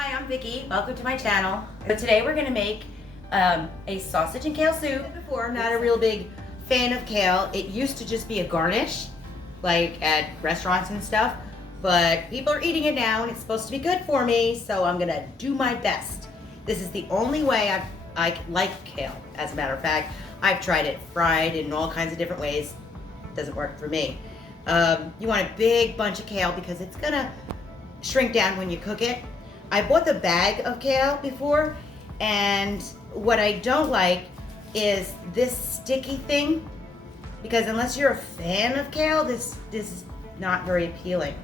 Hi, I'm Vicki. Welcome to my channel. So today we're going to make a sausage and kale soup. Before, I'm not a real big fan of kale. It used to just be a garnish, like at restaurants and stuff, but people are eating it now and it's supposed to be good for me, so I'm going to do my best. This is the only way I like kale, as a matter of fact. I've tried it fried in all kinds of different ways. It doesn't work for me. You want a big bunch of kale because it's going to shrink down when you cook it. I bought the bag of kale before, and what I don't like is this sticky thing, because unless you're a fan of kale, this is not very appealing.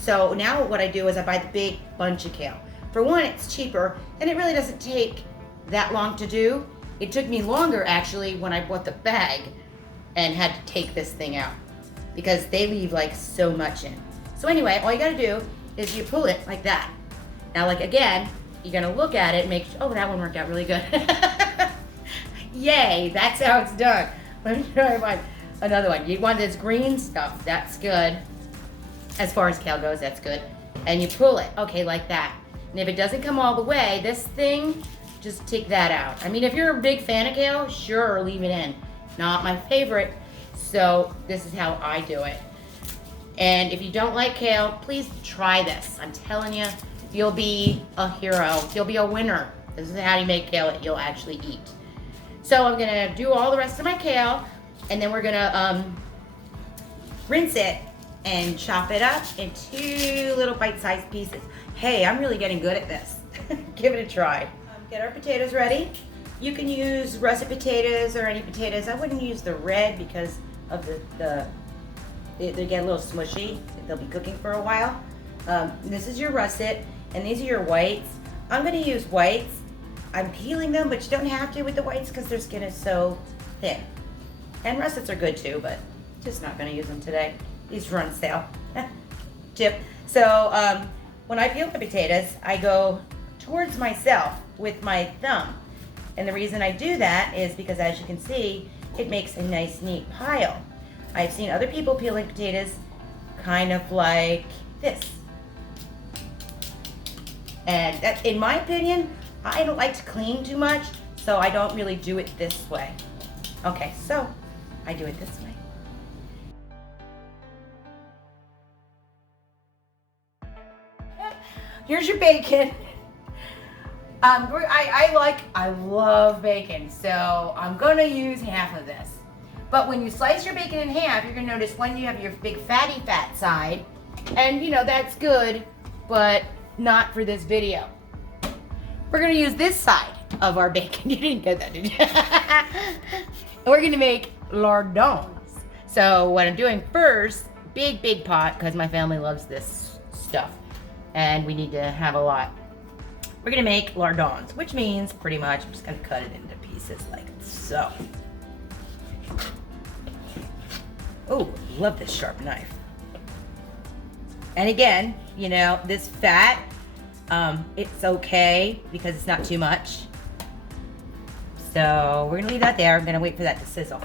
So now what I do is I buy the big bunch of kale. For one, it's cheaper, and it really doesn't take that long to do. It took me longer actually when I bought the bag and had to take this thing out, because they leave like so much in. So anyway, all you gotta do is you pull it like that. Now, like again, you're gonna look at it and make sure, oh, that one worked out really good. Yay, that's how it's done. Let me try another one. You want this green stuff, that's good. As far as kale goes, that's good. And you pull it, okay, like that. And if it doesn't come all the way, this thing, just take that out. I mean, if you're a big fan of kale, sure, leave it in. Not my favorite, so this is how I do it. And if you don't like kale, please try this. I'm telling you, you'll be a hero. You'll be a winner. This is how you make kale that you'll actually eat. So I'm gonna do all the rest of my kale, and then we're gonna rinse it and chop it up into little bite-sized pieces. Hey, I'm really getting good at this. Give it a try. Get our potatoes ready. You can use russet potatoes or any potatoes. I wouldn't use the red because of they get a little smushy. They'll be cooking for a while. This is your russet, and these are your whites. I'm gonna use whites. I'm peeling them, but you don't have to with the whites because their skin is so thin. And russets are good too, but just not gonna use them today. These run sale. Chip. So when I peel the potatoes, I go towards myself with my thumb. And the reason I do that is because, as you can see, it makes a nice, neat pile. I've seen other people peeling potatoes kind of like this. And that, in my opinion, I don't like to clean too much, so I don't really do it this way. Okay, so I do it this way. Here's your bacon. I love bacon, so I'm gonna use half of this. But when you slice your bacon in half, you're gonna notice one, you have your big fatty fat side, and you know, that's good, but not for this video. We're gonna use this side of our bacon. You didn't get that, did you? We're gonna make lardons. So what I'm doing first, big pot, because my family loves this stuff, and we need to have a lot. We're gonna make lardons, which means pretty much I'm just gonna cut it into pieces like so. Oh, love this sharp knife. And again, you know, this fat, it's okay because it's not too much. So we're gonna leave that there. I'm gonna wait for that to sizzle.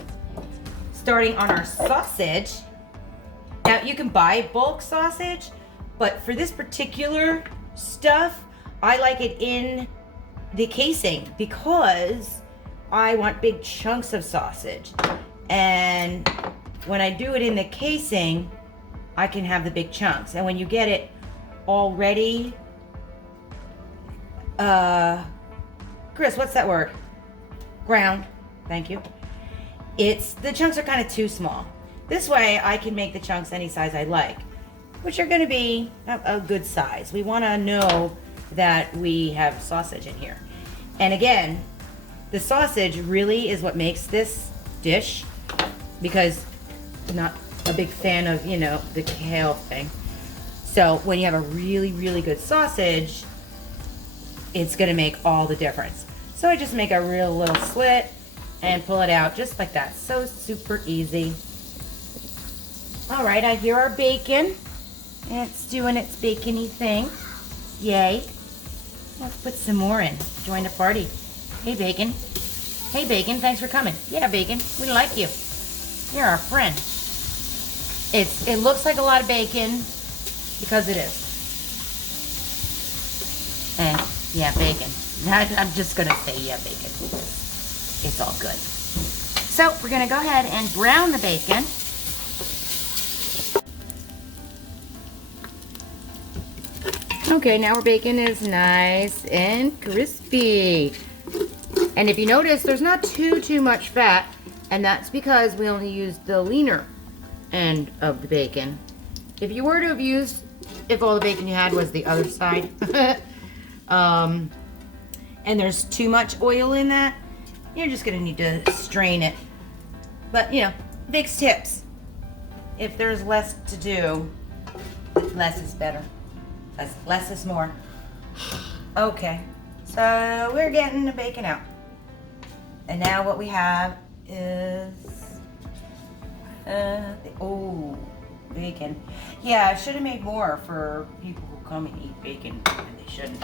Starting on our sausage. Now you can buy bulk sausage, but for this particular stuff, I like it in the casing because I want big chunks of sausage. And when I do it in the casing, I can have the big chunks. And when you get it already, Chris, what's that word? Ground, thank you. The chunks are kind of too small. This way I can make the chunks any size I like, which are gonna be a good size. We wanna know that we have sausage in here. And again, the sausage really is what makes this dish, because I'm not a big fan of, you know, the kale thing. So when you have a really good sausage, it's gonna make all the difference. So I just make a real little slit and pull it out just like that. So super easy. All right, I hear our bacon. It's doing its bacony thing. Yay. Let's put some more in. Join the party. Hey, Bacon. Hey, Bacon, thanks for coming. Yeah, Bacon, we like you. You're our friend. It looks like a lot of bacon because it is. And Yeah, bacon. I'm just gonna say yeah, bacon. It's all good. So we're gonna go ahead and brown the bacon. Okay, now our bacon is nice and crispy. And if you notice, there's not too much fat, and that's because we only used the leaner end of the bacon. If you were to have used, if all the bacon you had was the other side, and there's too much oil in that, you're just gonna need to strain it. But you know, Vic's tips. If there's less to do, less is better. Less is more. Okay, so we're getting the bacon out. And now what we have is, bacon. Yeah, I should have made more for people who come and eat bacon, and they shouldn't.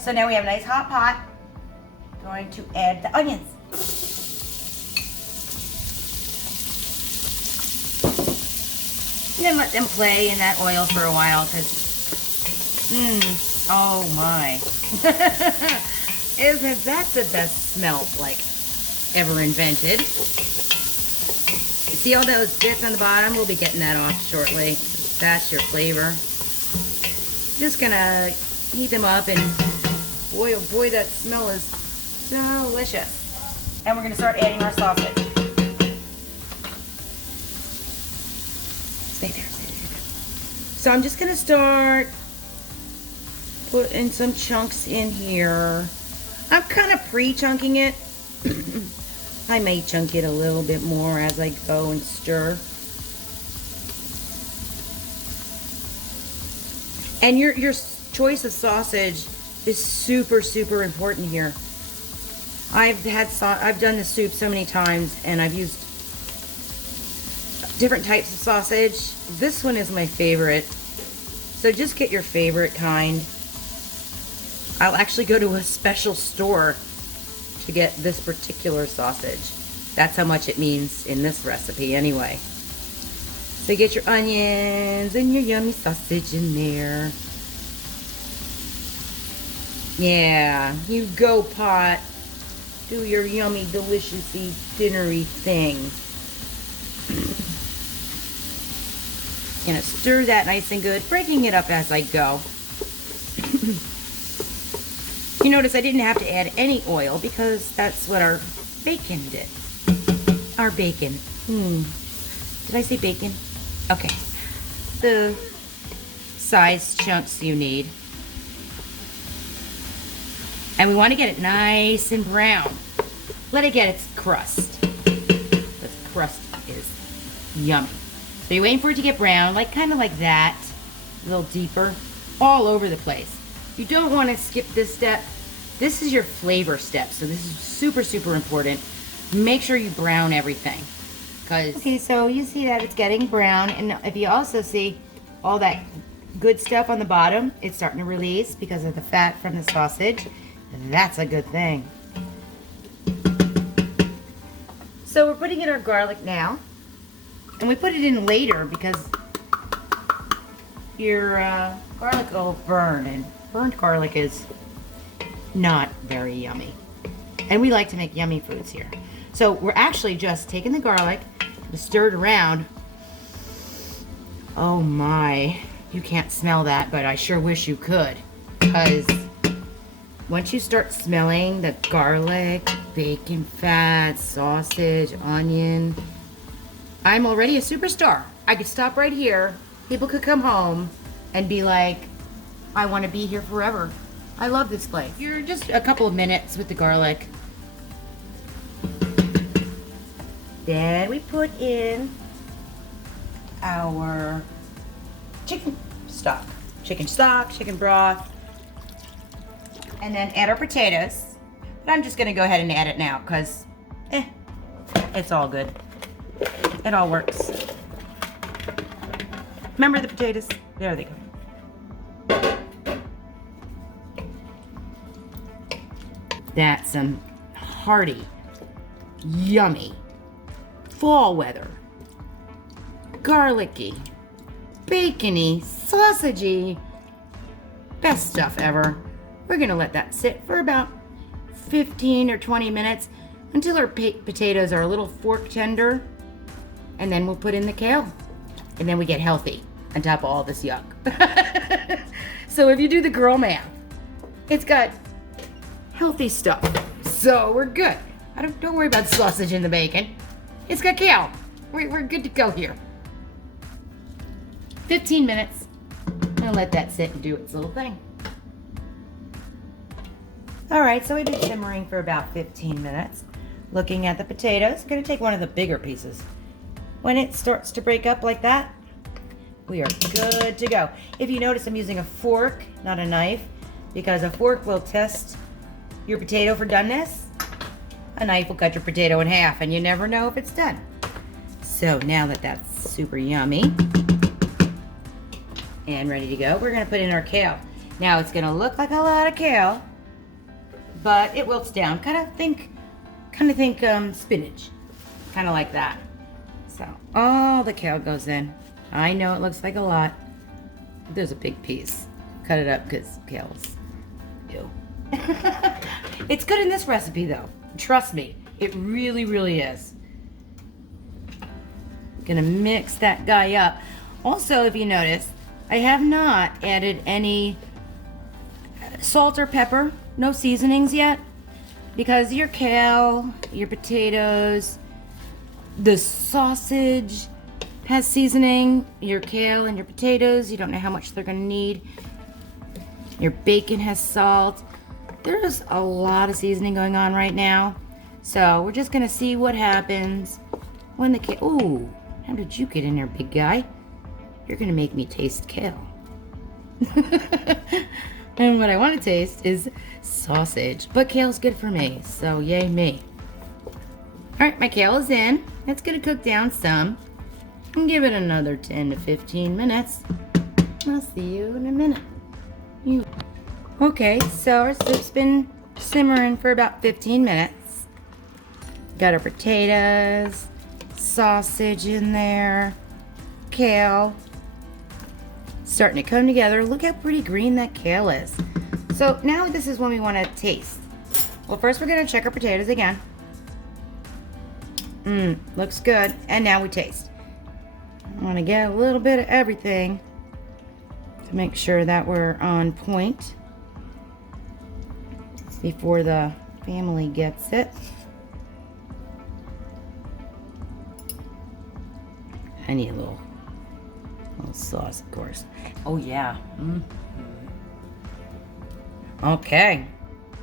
So now we have a nice hot pot. Going to add the onions. And then let them play in that oil for a while, because, oh my. Isn't that the best smell, like, ever invented? See all those bits on the bottom? We'll be getting that off shortly. That's your flavor. Just gonna heat them up, and boy, oh boy, that smell is delicious. And we're gonna start adding our sausage. Stay there. So I'm just gonna start putting some chunks in here. I'm kind of pre-chunking it. I may chunk it a little bit more as I go and stir. And your choice of sausage is super important here. I've done the soup so many times, and I've used different types of sausage. This one is my favorite. So just get your favorite kind. I'll actually go to a special store to get this particular sausage. That's how much it means in this recipe anyway. So get your onions and your yummy sausage in there. Yeah, you go, pot. Do your yummy, deliciousy, dinnery thing. Gonna stir that nice and good, breaking it up as I go. You notice I didn't have to add any oil because that's what our bacon did. Our bacon. Did I say bacon? Okay. The size chunks you need. And we want to get it nice and brown. Let it get its crust. This crust is yummy. So you're waiting for it to get brown, like kind of like that, a little deeper, all over the place. You don't want to skip this step. This is your flavor step, so this is super important. Make sure you brown everything. Okay, so you see that it's getting brown, and if you also see all that good stuff on the bottom, it's starting to release because of the fat from the sausage. That's a good thing. So we're putting in our garlic now. And we put it in later because your garlic will burn, and burnt garlic is not very yummy. And we like to make yummy foods here. So we're actually just taking the garlic, stir it around. Oh my, you can't smell that, but I sure wish you could. Because once you start smelling the garlic, bacon fat, sausage, onion, I'm already a superstar. I could stop right here. People could come home and be like, I want to be here forever. I love this place. You're just a couple of minutes with the garlic. Then we put in our chicken stock. Chicken broth. And then add our potatoes. But I'm just going to go ahead and add it now because, it's all good. It all works. Remember the potatoes? There they go. That's some hearty, yummy, fall weather, garlicky, bacony, sausagey, best stuff ever. We're gonna let that sit for about 15 or 20 minutes until our potatoes are a little fork tender, and then we'll put in the kale, and then we get healthy on top of all this yuck. So if you do the girl math, it's got healthy stuff, so we're good. Don't worry about the sausage and the bacon. It's got kale. We're good to go here. 15 minutes. I'm gonna let that sit and do its little thing. All right, so we've been simmering for about 15 minutes. Looking at the potatoes, I'm gonna take one of the bigger pieces. When it starts to break up like that, we are good to go. If you notice, I'm using a fork, not a knife, because a fork will test your potato for doneness. A knife will cut your potato in half, and you never know if it's done. So now that that's super yummy and ready to go, we're gonna put in our kale. Now it's gonna look like a lot of kale, but it wilts down. Kind of think spinach, kind of like that. So all the kale goes in. I know it looks like a lot. There's a big piece. Cut it up because kale's ew. It's good in this recipe though. Trust me, it really, really is. Gonna mix that guy up. Also, if you notice, I have not added any salt or pepper, no seasonings yet, because your kale, your potatoes, the sausage has seasoning, your kale and your potatoes, you don't know how much they're gonna need. Your bacon has salt. There's a lot of seasoning going on right now. So we're just gonna see what happens when the kale, ooh, how did you get in there, big guy? You're gonna make me taste kale. And what I wanna taste is sausage, but kale's good for me, so yay me. All right, my kale is in. It's gonna cook down some. And give it another 10 to 15 minutes. I'll see you in a minute. Okay, so our soup's been simmering for about 15 minutes. Got our potatoes, sausage in there, kale. Starting to come together. Look how pretty green that kale is. So now this is when we want to taste. Well, first we're going to check our potatoes again. Looks good. And now we taste. I want to get a little bit of everything to make sure that we're on point before the family gets it. I need a little sauce, of course. Oh yeah. Okay,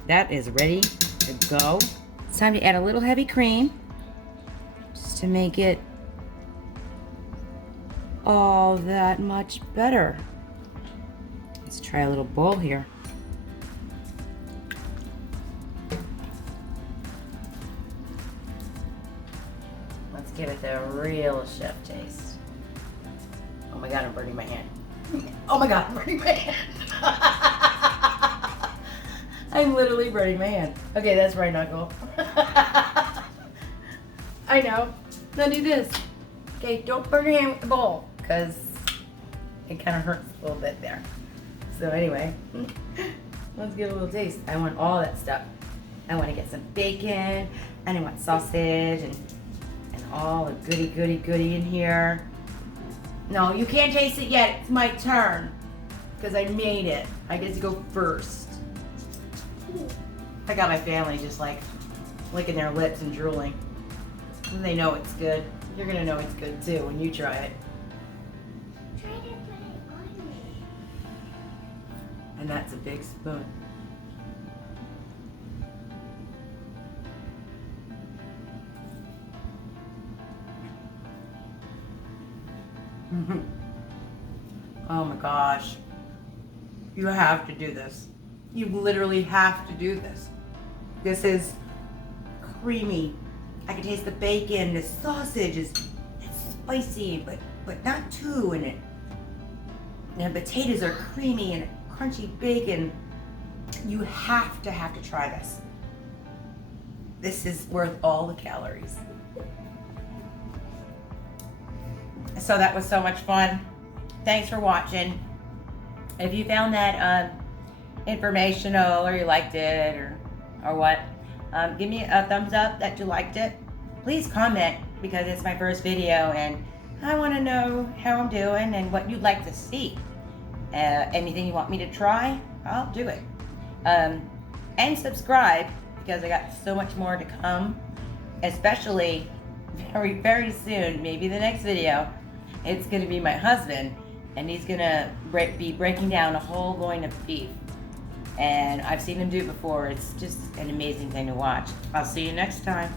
that is ready to go. It's time to add a little heavy cream just to make it all that much better. Let's try a little bowl here. Let's give it the real chef taste. Oh my God, I'm burning my hand. Oh my God, I'm burning my hand. I'm literally burning my hand. Okay, that's right, Knuckle. I know. Now do this. Okay, don't burn your hand with the bowl, because it kind of hurts a little bit there. So anyway, let's give it a little taste. I want all that stuff. I want to get some bacon, and I want sausage, and all the goody in here. No, you can't taste it yet. It's my turn, because I made it. I get to go first. I got my family just like licking their lips and drooling. And they know it's good. You're gonna know it's good too when you try it. Try to put it on me. And that's a big spoon. Oh my gosh. You have to do this. You literally have to do this. This is creamy. I can taste the bacon, the sausage it's spicy, but not too in it. And the potatoes are creamy and crunchy bacon. You have to try this. This is worth all the calories. So that was so much fun. Thanks for watching. If you found that informational or you liked it or what. Give me a thumbs up that you liked it. Please comment because it's my first video and I want to know how I'm doing and what you'd like to see. Anything you want me to try, I'll do it. And subscribe because I got so much more to come, especially very, very soon, maybe the next video. It's going to be my husband and he's going to be breaking down a whole loin of beef. And I've seen him do it before. It's just an amazing thing to watch. I'll see you next time.